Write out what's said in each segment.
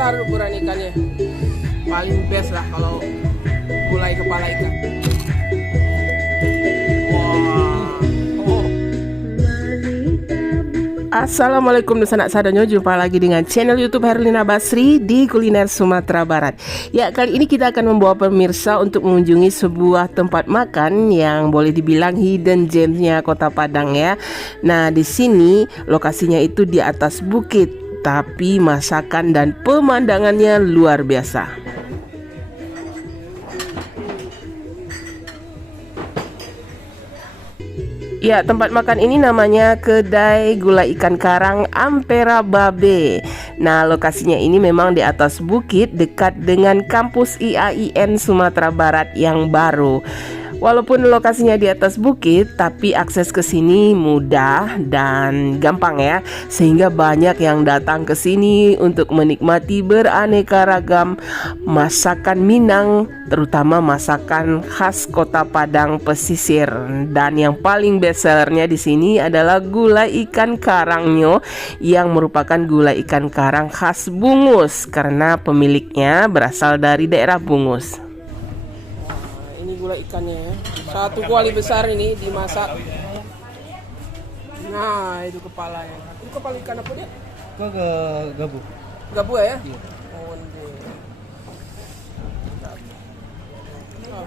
besar ukuran ikannya. Paling best lah kalau gulai kepala ikan. Assalamualaikum sanak sadonyo, jumpa lagi dengan channel YouTube Herlina Basri di Kuliner Sumatera Barat. Ya, kali ini kita akan membawa pemirsa untuk mengunjungi sebuah tempat makan yang boleh dibilang hidden gemsnya Kota Padang ya. Nah, di sini lokasinya itu di atas bukit, tapi masakan dan pemandangannya luar biasa. Ya, tempat makan ini namanya Kedai Gulai Ikan Karang Ampera Babe. Nah, lokasinya ini memang di atas bukit dekat dengan kampus IAIN Sumatera Barat yang baru. Walaupun lokasinya di atas bukit, tapi akses ke sini mudah dan gampang ya. Sehingga banyak yang datang ke sini untuk menikmati beraneka ragam masakan Minang, terutama masakan khas Kota Padang pesisir. Dan yang paling best sellernya di sini adalah gulai ikan karangnya, yang merupakan gulai ikan karang khas Bungus karena pemiliknya berasal dari daerah Bungus. Gulai ikannya ya, satu kuali besar ini dimasak. Nah, itu kepalanya. Itu kepala ikan apa dia? Gabu. Gabu ya? Iya. Oh,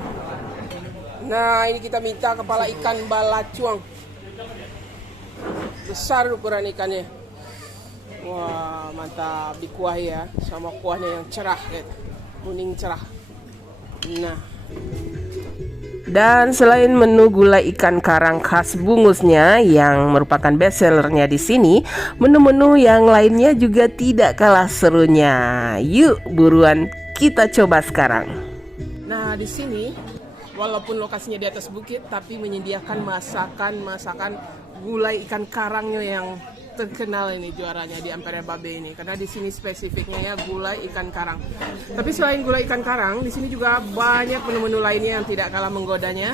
nah, ini kita minta kepala ikan balacuang. Besar ukuran ikannya. Wah, mantap, di kuah ya, sama kuahnya yang cerah gitu. Kuning cerah. Nah, dan selain menu gulai ikan karang khas Bungusnya yang merupakan best sellernya di sini, menu-menu yang lainnya juga tidak kalah serunya. Yuk, buruan kita coba sekarang. Nah, di sini walaupun lokasinya di atas bukit, tapi menyediakan masakan gulai ikan karangnya yang terkenal ini, juaranya di Ampera Babe ini, karena di sini spesifiknya ya gulai ikan karang. Tapi selain gulai ikan karang, di sini juga banyak menu-menu lainnya yang tidak kalah menggodanya,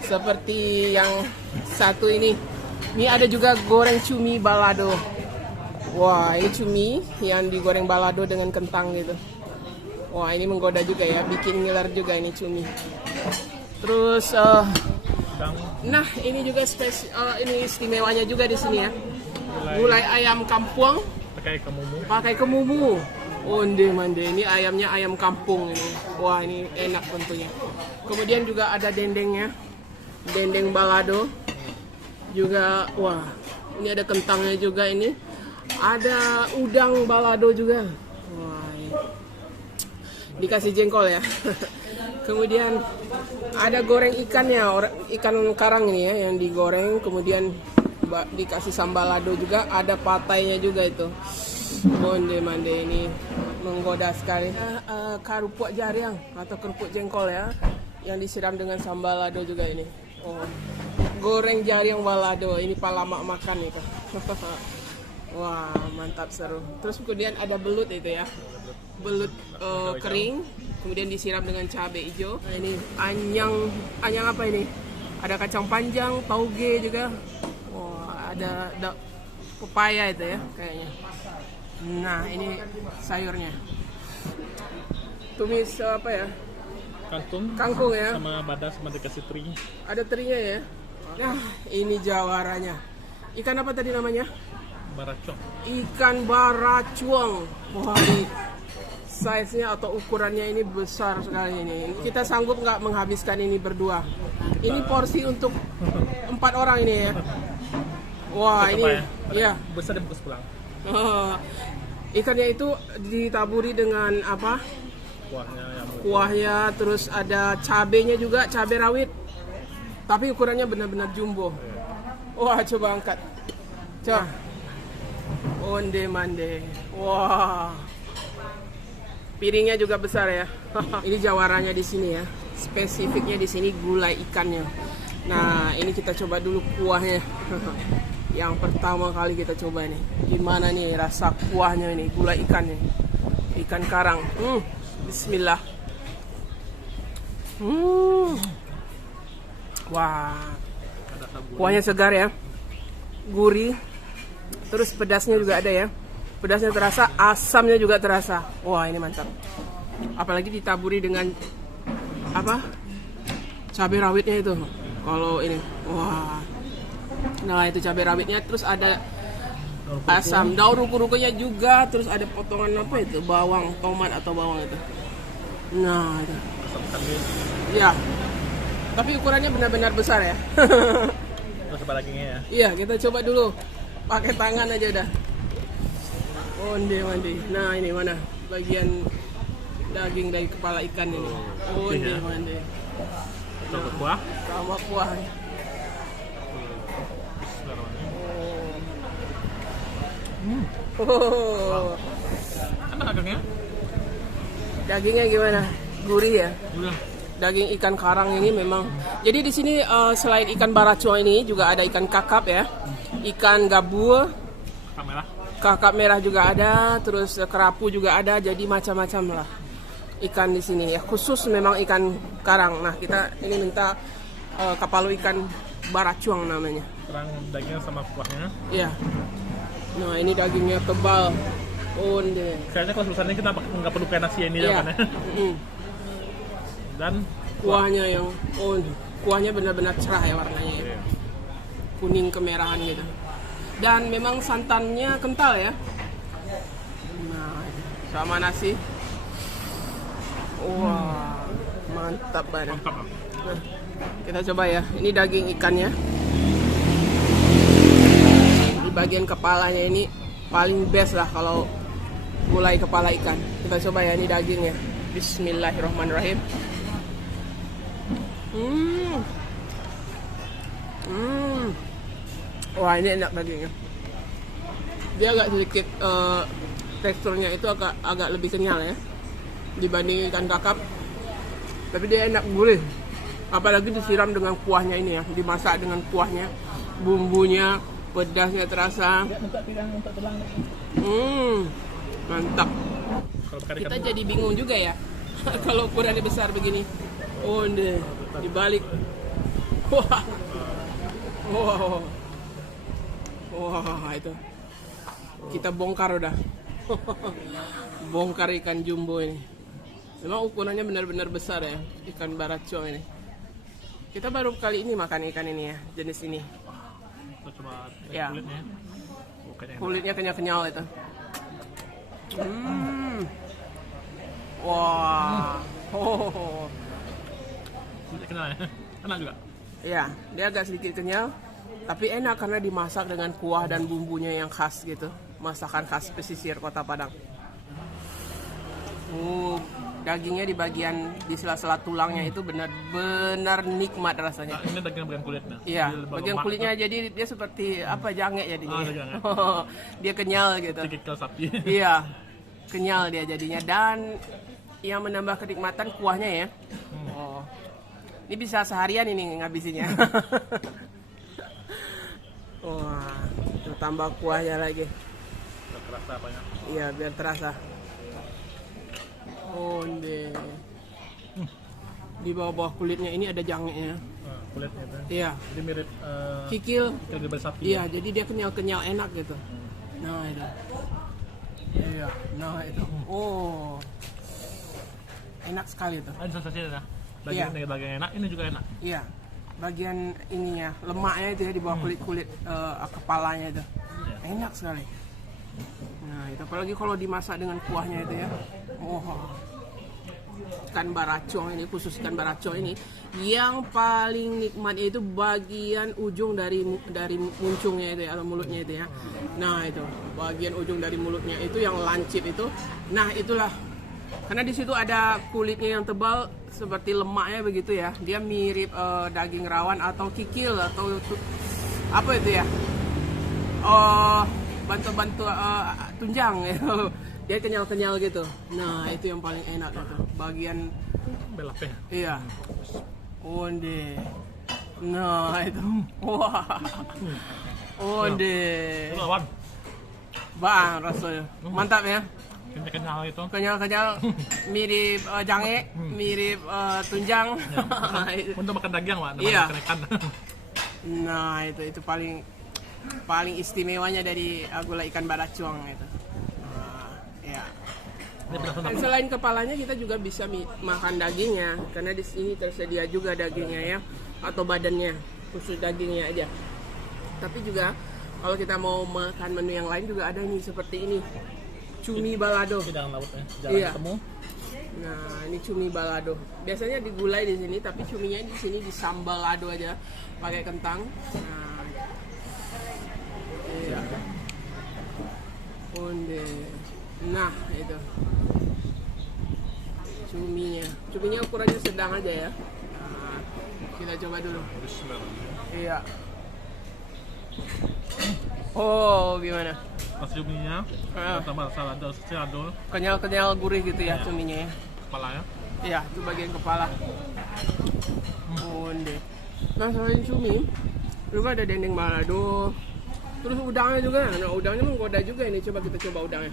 seperti yang satu ini. Ini ada juga goreng cumi balado. Wah, ini cumi yang digoreng balado dengan kentang gitu. Wah, ini menggoda juga ya, bikin ngiler juga ini cumi. Terus nah, ini juga ini istimewanya juga di sini ya. Gulai ayam kampung pakai kemumu. Onde mande, ini ayamnya ayam kampung ini. Wah, ini enak tentunya. Kemudian juga ada dendengnya, dendeng balado juga. Wah, ini ada kentangnya juga ini. Ada udang balado juga. Wah, ini dikasih jengkol ya. Kemudian ada goreng ikannya, ikan karang ini ya, yang digoreng kemudian dikasih sambal lado juga, ada patainya juga itu. Monde mande, ini menggoda sekali. Kerupuk jariang atau kerupuk jengkol ya, yang disiram dengan sambal lado juga ini. Oh, goreng jariang balado, ini palamak makan itu. Wah, mantap, seru. Terus kemudian ada belut itu ya, belut kering, kemudian disiram dengan cabai hijau. Nah, ini anyang apa ini? Ada kacang panjang, tauge juga. Ada pepaya itu ya kayaknya. Nah, ini sayurnya. Tumis apa ya? Kangkung ya. Sama badas, sama dikasih terinya. Ada terinya ya. Nah, ini jawaranya. Ikan apa tadi namanya? Baracuang. Ikan baracuang. Wah, ini size-nya atau ukurannya ini besar sekali ini. Kita sanggup nggak menghabiskan ini berdua? Ini porsi untuk 4 orang ini ya. Wah, ini ya besar dan pulang. Ikannya itu ditaburi dengan apa? Kuahnya, terus ada cabenya juga, cabai rawit. Tapi ukurannya benar-benar jumbo. Wah, coba angkat. Coba. Onde mande. Wah. Piringnya juga besar ya. Ini jawarannya di sini ya. Spesifiknya di sini gulai ikannya. Nah, ini kita coba dulu kuahnya. Yang pertama kali kita coba nih. Gimana nih rasa kuahnya ini, gulai ikannya. Ikan karang. Bismillah. Wah. Kuahnya segar ya. Gurih. Terus pedasnya juga ada ya. Pedasnya terasa, asamnya juga terasa. Wah, ini mantap. Apalagi ditaburi dengan apa? Cabai rawitnya itu. Kalau ini, wah. Nah, itu cabai rawitnya, terus ada asam, daun ruku-rukunya juga, terus ada potongan apa itu? Bawang, tomat atau bawang itu. Nah, itu. Ya. Tapi ukurannya benar-benar besar ya. Kita coba dagingnya ya. Iya, kita coba dulu. Pakai tangan aja udah. Onde mandi. Nah, ini mana? Bagian daging dari kepala ikan ini. Onde ya. mandi. Coba kuah. Sama kuah. Oh. Apa dagingnya? Dagingnya gimana? Gurih ya? Udah. Daging ikan karang ini memang. Jadi di sini selain ikan baraco ini juga ada ikan kakap ya. Ikan gabul, Kamera. kakap merah juga ada, terus kerapu juga ada, jadi macam-macam lah ikan di sini ya. Khusus memang ikan karang. Nah, kita ini minta kapalu ikan baracuang namanya. Sekarang dagingnya sama kuahnya. Iya. Nah, ini dagingnya tebal. Onde. Kayaknya kalau selesai kita nggak perlu kayak nasi ini Iya. ya kan ya. Dan Kuahnya yang kuahnya benar-benar cerah ya warnanya ya. Iya. Kuning kemerahan gitu. Dan memang santannya kental ya. Nah, sama nasi. Wah, mantap banget. Mantap. Nah, kita coba ya. Ini daging ikannya. Di bagian kepalanya ini paling best lah kalau gulai kepala ikan. Kita coba ya, ini dagingnya. Bismillahirrahmanirrahim. Wah, ini enak dagingnya. Dia agak sedikit teksturnya itu agak lebih kenyal ya dibanding ikan kakap. Tapi dia enak, gurih. Apalagi disiram dengan kuahnya ini ya, dimasak dengan kuahnya, bumbunya, pedasnya terasa. Mantap. Kita jadi bingung juga ya kalau ukurannya besar begini. Oh, deh, dibalik. Wah. Wow. Wah, itu. Kita bongkar udah. Bongkar ikan jumbo ini. Memang ukurannya benar-benar besar ya, ikan baraco ini. Kita baru kali ini makan ikan ini ya, jenis ini. Kita coba Ya. kulitnya. Kayaknya enak. Kulitnya kenyal-kenyal itu. Wah. Oh. Kulitnya kenyal ya. Enak juga. Ya, dia agak sedikit kenyal, tapi enak karena dimasak dengan kuah dan bumbunya yang khas gitu. Masakan khas pesisir Kota Padang. Dagingnya di bagian di sela-sela tulangnya itu benar-benar nikmat rasanya. Nah, ini daging bagian kulitnya. Iya, Jadi bagian lemak. kulitnya jadi dia seperti apa, jange jadinya. jange. Dia kenyal gitu. Tikikal sapi. Iya, kenyal dia jadinya, dan yang menambah kenikmatan kuahnya ya. Oh, ini bisa seharian ini ngabisinnya. Wah, tuh tambah kuahnya lagi. Biar terasa apanya. Iya, biar terasa. Onde. Di bawah-bawah kulitnya ini ada jangenya. Nah, kulitnya itu. Iya, Jadi mirip kikil. kikil dari sapi. Iya, jadi dia kenyal-kenyal enak gitu. Nah, itu. Iya, nah itu. Oh. Enak sekali tuh. Ada sensasinya ya. Iya. Daging enak, ini juga enak. Iya. Bagian ininya, lemaknya itu ya di bawah kulit-kulit kepalanya itu. Enak sekali. Nah, itu apalagi kalau dimasak dengan kuahnya itu ya. Oh. Ikan baracong ini, khusus ikan baracong ini, yang paling nikmat itu bagian ujung dari muncungnya itu ya, atau mulutnya itu ya. Nah, itu bagian ujung dari mulutnya itu yang lancip itu. Nah, itulah. Karena di situ ada kulitnya yang tebal seperti lemaknya begitu ya. Dia mirip daging rawan atau kikil atau apa itu ya? Bantu-bantu tunjang gitu. Dia kenyal-kenyal gitu. Nah, itu yang paling enak itu. Bagian Belapnya. iya. Onde. Nah, itu. Wah. Onde. Itu lawan. Bang, rasanya. Mantap ya. Ini kenyal itu. Kenyal-kenyal, mirip jange, mirip tunjang. Untuk makan daging, Pak. Iya. Makan ikan. Nah, itu paling istimewanya dari gulai ikan baracuang itu. Ya. Ini pedas Dan banget. selain kepalanya kita juga bisa makan dagingnya, karena di sini tersedia juga dagingnya ya, atau badannya, khusus dagingnya aja. Tapi juga kalau kita mau makan menu yang lain juga ada nih seperti ini, cumi balado. Udang lautnya. Jarang Iya. ketemu. Nah, ini cumi balado. Biasanya digulai di sini, tapi cuminya di sini disambal balado aja, pakai kentang. Nah, iya. Onde. Nah, itu. Cuminya ukurannya sedang aja ya. Nah, kita coba dulu. Iya. Oh, gimana? Pas cuminya, Ah. tambah salado, Kenyal-kenyal gurih gitu ya cuminya ya. kepalanya. Iya, itu bagian kepala. Onde. Nah, selain cumi, juga ada dendeng balado. Terus udangnya juga. Nah, udangnya menggoda juga ini. Coba kita coba udangnya.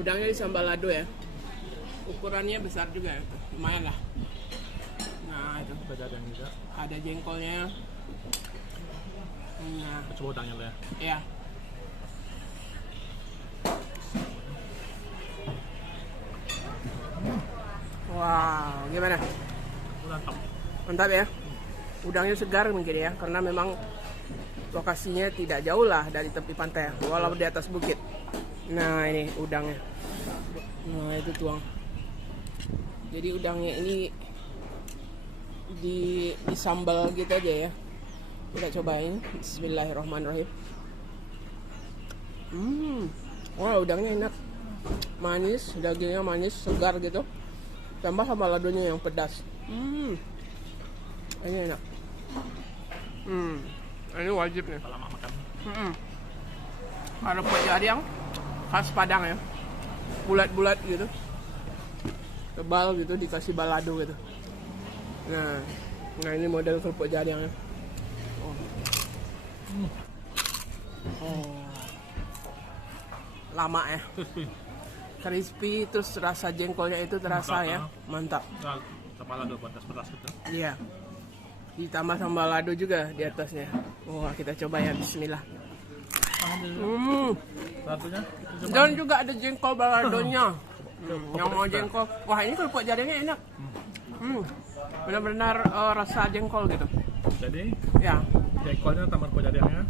Udangnya di sambal balado ya. Ukurannya besar juga ya. Lumayan lah. Nah, itu Ada yang juga. ada jengkolnya. Nah, Coba udangnya lah ya. iya. Wow, gimana? Mantap. Mantap ya. Udangnya segar mungkin ya, karena memang lokasinya tidak jauh lah dari tepi pantai, walau di atas bukit. Nah, ini udangnya. Nah, itu tuang. Jadi udangnya ini di sambal gitu aja ya. Kita cobain. Bismillahirrahmanirrahim. Wah, udangnya enak. Manis, dagingnya manis, segar gitu. Tambah sama ladonya yang pedas. Ini enak. Ini wajib nih. Lama makan. Ada kuah jariang khas Padang ya. Bulat-bulat gitu. Tebal gitu, dikasih balado gitu. Nah ini model kerupuk jariangnya. Oh. Lama ya. Crispy, terus rasa jengkolnya itu terasa ya. Mantap. Nah, kepala dua pedas gitu. Iya. Ditambah sambal balado juga di atasnya. Wah, kita coba ya, bismillah. Satunya. Dan juga ada jengkol baladonya. Yang mau jengkol. Wah, ini kerupuk jarinya enak. Benar-benar rasa jengkol gitu. Jadi Ya. jengkolnya tambah kuah jariangnya.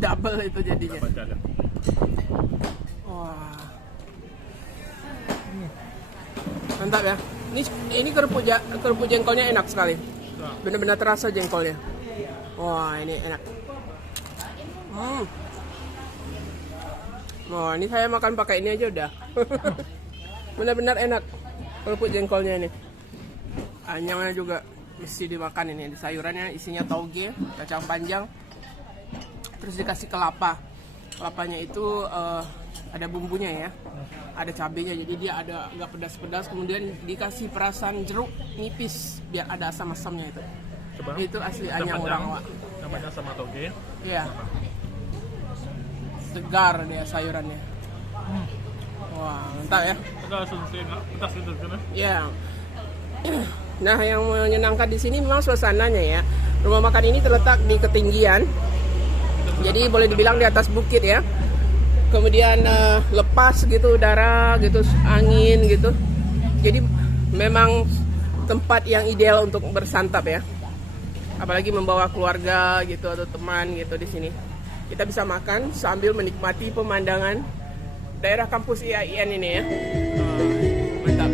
Double itu jadinya. Tambah jariang. Wah. Mantap ya. Ini kerupuk jengkolnya enak sekali. Nah, Benar-benar terasa jengkolnya. Wah, ini enak. Wah, ini saya makan pakai ini aja udah. Benar-benar enak kerupuk jengkolnya ini. Anyangnya juga mesti dimakan ini. Sayurannya isinya tauge, kacang panjang, terus dikasih kelapa. Kelapanya itu ada bumbunya ya, ada cabenya, jadi dia ada agak pedas-pedas. Kemudian dikasih perasan jeruk nipis biar ada asam-asamnya itu. coba. Itu asli anyang orang Wak. Namanya sama toge. Iya. Segar dia sayurannya. Wah, mantap ya. Ada asumsi nggak pedas gitu kan? Ya. Nah, yang menyenangkan di sini memang suasananya ya. Rumah makan ini terletak di ketinggian. Jadi boleh dibilang di atas bukit ya. Kemudian lepas gitu udara gitu, angin gitu. Jadi memang tempat yang ideal untuk bersantap ya. Apalagi membawa keluarga gitu atau teman gitu di sini. Kita bisa makan sambil menikmati pemandangan daerah kampus IAIN ini ya. Mantap.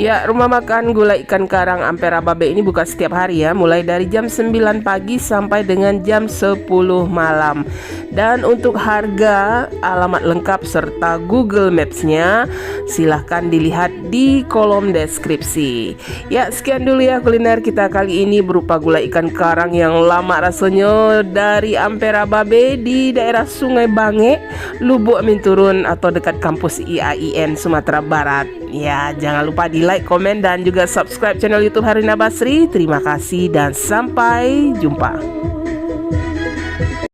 Ya, rumah makan gulai ikan karang Ampera Babe ini buka setiap hari ya, mulai dari jam 9 pagi sampai dengan jam 10 malam. Dan untuk harga, alamat lengkap serta Google Maps-nya silahkan dilihat di kolom deskripsi. Ya, sekian dulu ya kuliner kita kali ini berupa gulai ikan karang yang lama rasanya dari Ampera Babe di daerah Sungai Bange, Lubuk Minturun atau dekat kampus IAIN Sumatera Barat. Ya, jangan lupa di like, komen, dan juga subscribe channel YouTube Harina Basri. Terima kasih dan sampai jumpa.